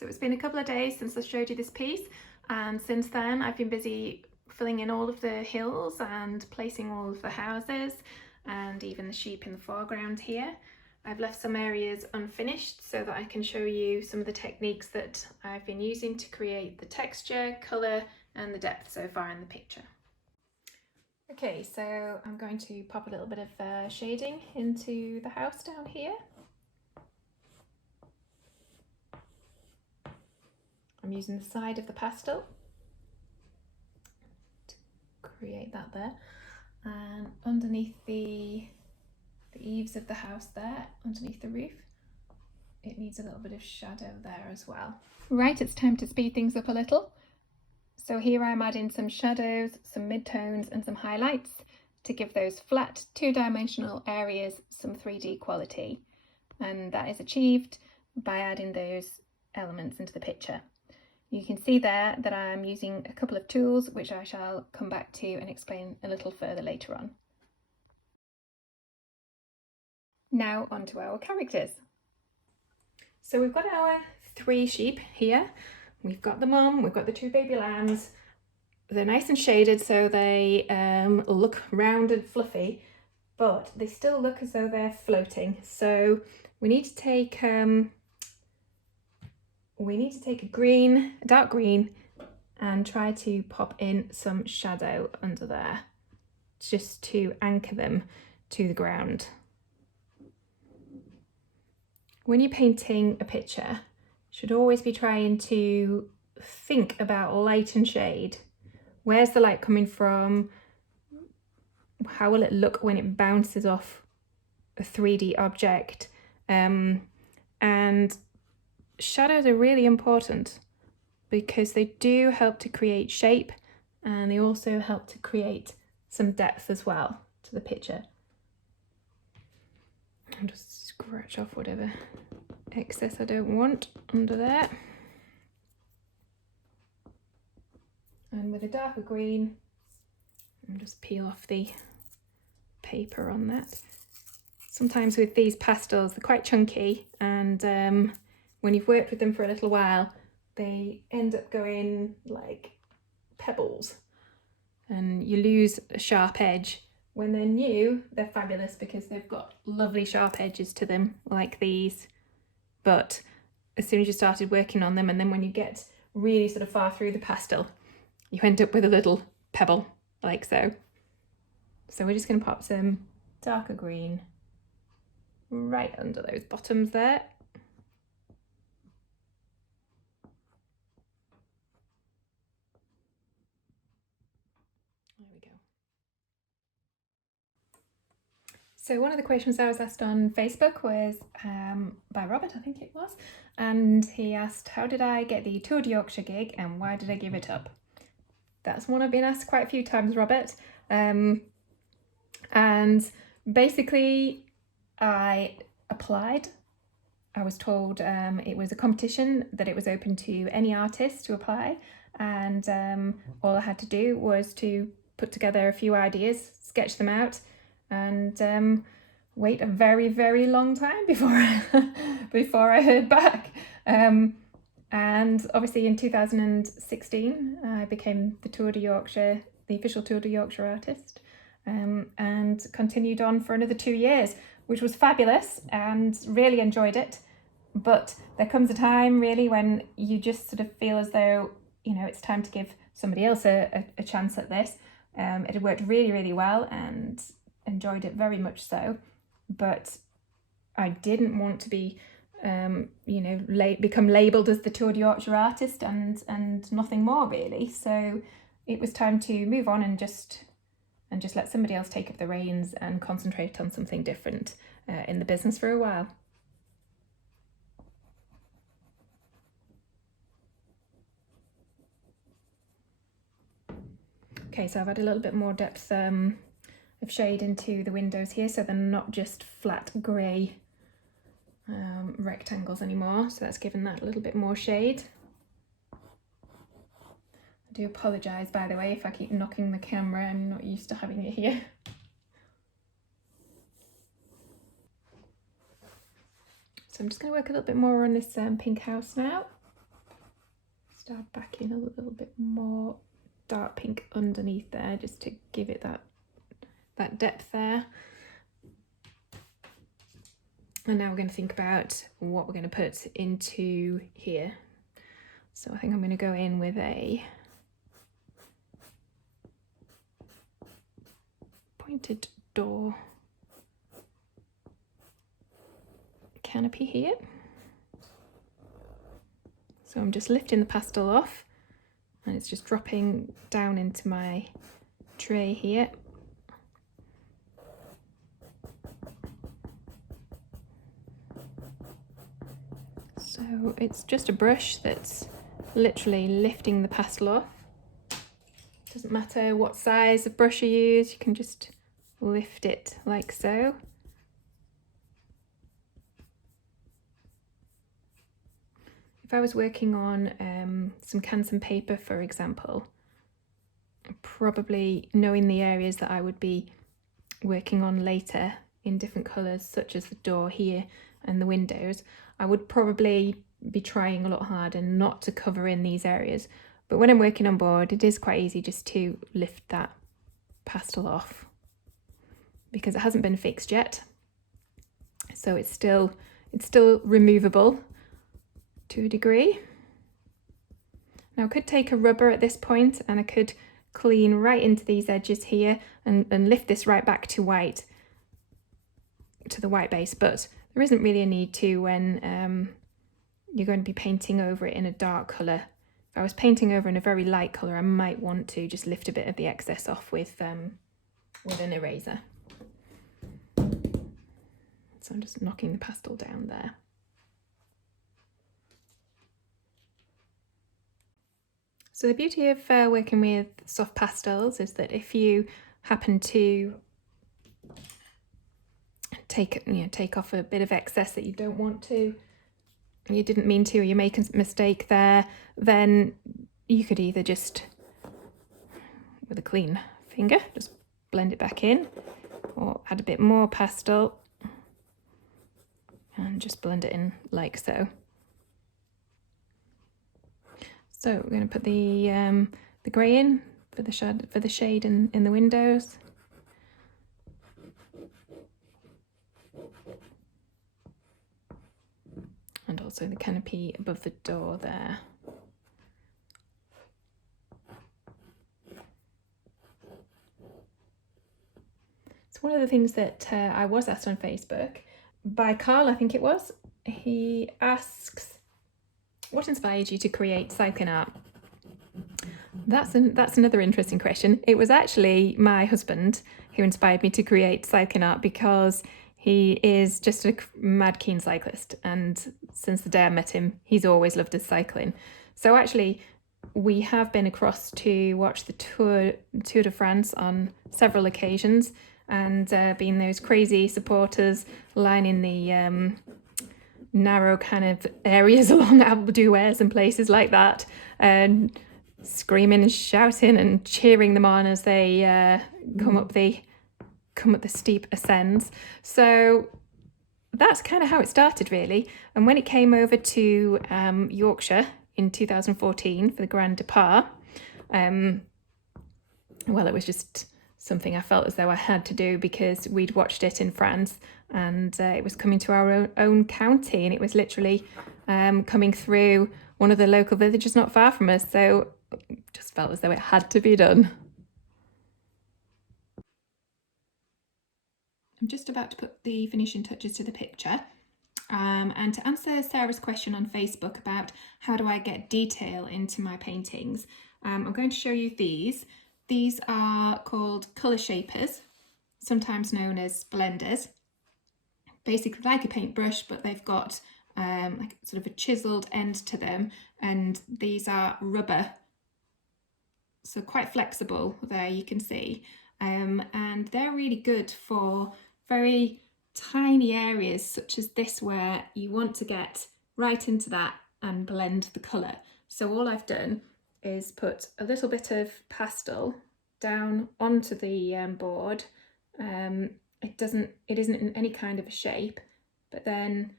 So it's been a couple of days since I showed you this piece, and since then I've been busy filling in all of the hills and placing all of the houses and even the sheep in the foreground here. I've left some areas unfinished so that I can show you some of the techniques that I've been using to create the texture, colour and the depth so far in the picture. Okay, so I'm going to pop a little bit of shading into the house down here. I'm using the side of the pastel to create that there, and underneath the eaves of the house there, underneath the roof, it needs a little bit of shadow there as well. Right, it's time to speed things up a little. So here I'm adding some shadows, some midtones and some highlights to give those flat two-dimensional areas some 3D quality, and that is achieved by adding those elements into the picture. You can see there that I'm using a couple of tools which I shall come back to and explain a little further later on. Now on to our characters. So we've got our 3 sheep here. We've got the mum, we've got the 2 baby lambs. They're nice and shaded so they look round and fluffy, but they still look as though they're floating. So we need to take a dark green and try to pop in some shadow under there just to anchor them to the ground. When you're painting a picture, you should always be trying to think about light and shade. Where's the light coming from? How will it look when it bounces off a 3D object? And shadows are really important because they do help to create shape, and they also help to create some depth as well to the picture. I'll just scratch off whatever excess I don't want under there. And with a darker green, I'll just peel off the paper on that. Sometimes with these pastels, they're quite chunky, and when you've worked with them for a little while, they end up going like pebbles and you lose a sharp edge. When they're new, they're fabulous because they've got lovely sharp edges to them like these. But as soon as you started working on them, and then when you get really sort of far through the pastel, you end up with a little pebble like so. So we're just going to pop some darker green right under those bottoms there. There we go. So one of the questions I was asked on Facebook was by Robert, I think it was, and he asked, how did I get the Tour de Yorkshire gig and why did I give it up? That's one I've been asked quite a few times, Robert. And basically I applied. I was told it was a competition, that it was open to any artist to apply, and all I had to do was to put together a few ideas, sketch them out, and wait a very, very long time before I heard back. And obviously in 2016 I became the Tour de Yorkshire, the official Tour de Yorkshire artist, and continued on for another 2 years, which was fabulous and really enjoyed it. But there comes a time really when you just sort of feel as though, you know, it's time to give somebody else a chance at this. It had worked really, really well and enjoyed it very much so, but I didn't want to be become labelled as the Tour de Yorkshire artist and nothing more really. So it was time to move on and just let somebody else take up the reins and concentrate on something different in the business for a while. Okay, so I've added a little bit more depth of shade into the windows here, so they're not just flat grey rectangles anymore, so that's given that a little bit more shade. I do apologise, by the way, if I keep knocking the camera. I'm not used to having it here. So I'm just going to work a little bit more on this pink house now. dab back in a little bit more dark pink underneath there, just to give it that depth there. And now we're going to think about what we're going to put into here. So I think I'm going to go in with a pointed door canopy here. So I'm just lifting the pastel off and it's just dropping down into my tray here. So it's just a brush that's literally lifting the pastel off. Doesn't matter what size of brush you use, you can just lift it like so. If I was working on some canson paper, for example, probably knowing the areas that I would be working on later in different colours, such as the door here and the windows, I would probably be trying a lot harder not to cover in these areas. But when I'm working on board, it is quite easy just to lift that pastel off because it hasn't been fixed yet. So it's still removable to a degree. Now I could take a rubber at this point and I could clean right into these edges here and lift this right back to white, to the white base, but there isn't really a need to when you're going to be painting over it in a dark colour. If I was painting over in a very light colour, I might want to just lift a bit of the excess off with an eraser. So I'm just knocking the pastel down there. So the beauty of working with soft pastels is that if you happen to take off a bit of excess that you don't want to, you didn't mean to, or you make a mistake there, then you could either just, with a clean finger, just blend it back in, or add a bit more pastel and just blend it in like so. So we're going to put the grey in for the shade in the windows. And also the canopy above the door there. So one of the things that I was asked on Facebook by Carl, I think it was, he asks, what inspired you to create Psychonaut? That's another interesting question. It was actually my husband who inspired me to create Psychonaut because he is just a mad keen cyclist, and since the day I met him, he's always loved his cycling. So actually, we have been across to watch the Tour de France on several occasions, and been those crazy supporters lining the narrow kind of areas along Alpe d'Huez and places like that, and screaming and shouting and cheering them on as they come up the steep ascents. So that's kind of how it started, really. And when it came over to Yorkshire in 2014 for the Grand Depart, well, it was just something I felt as though I had to do because we'd watched it in France, and it was coming to our own county, and it was literally coming through one of the local villages not far from us. So just felt as though it had to be done. I'm just about to put the finishing touches to the picture. And to answer Sarah's question on Facebook about how do I get detail into my paintings, I'm going to show you these. These are called colour shapers, sometimes known as blenders. Basically like a paintbrush, but they've got like sort of a chiselled end to them, and these are rubber, so quite flexible there, you can see. And they're really good for very tiny areas such as this, where you want to get right into that and blend the colour. So all I've done is put a little bit of pastel down onto the board. It isn't in any kind of a shape, but then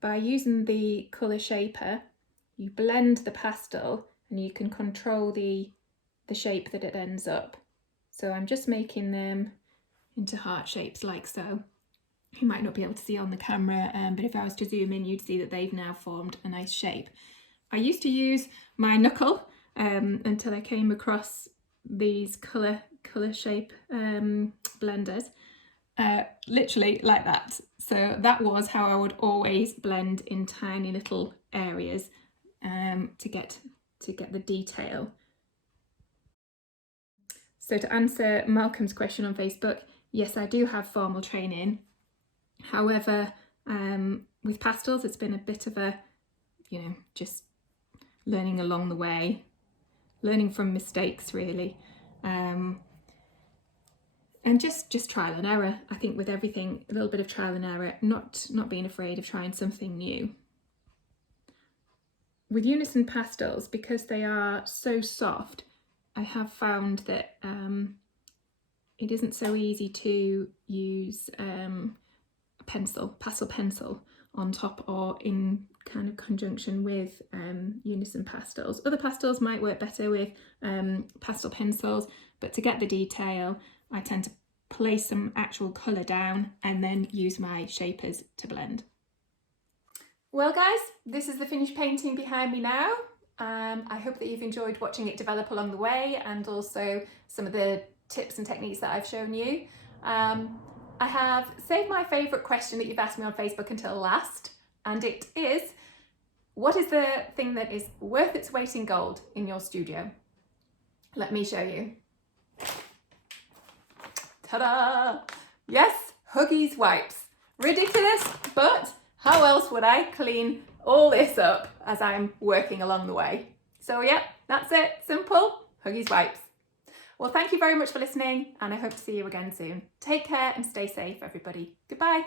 by using the colour shaper, you blend the pastel and you can control the shape that it ends up. So I'm just making them into heart shapes like so. You might not be able to see on the camera, but if I was to zoom in, you'd see that they've now formed a nice shape. I used to use my knuckle until I came across these colour shape blenders, literally like that. So that was how I would always blend in tiny little areas to get the detail. So to answer Malcolm's question on Facebook, yes, I do have formal training. However, with pastels, it's been a bit of a, just learning along the way, learning from mistakes really, and just trial and error. I think with everything, a little bit of trial and error, not being afraid of trying something new. With unison pastels, because they are so soft, I have found that it isn't so easy to use pastel pencil on top or in kind of conjunction with unison pastels. Other pastels might work better with pastel pencils, but to get the detail, I tend to place some actual colour down and then use my shapers to blend. Well guys, this is the finished painting behind me now. I hope that you've enjoyed watching it develop along the way, and also some of the tips and techniques that I've shown you. I have saved my favourite question that you've asked me on Facebook until last, and it is, what is the thing that is worth its weight in gold in your studio? Let me show you. Ta-da! Yes, Huggies wipes. Ridiculous, but how else would I clean all this up as I'm working along the way? So yeah, that's it, simple, Huggies wipes. Well, thank you very much for listening, and I hope to see you again soon. Take care and stay safe, everybody. Goodbye.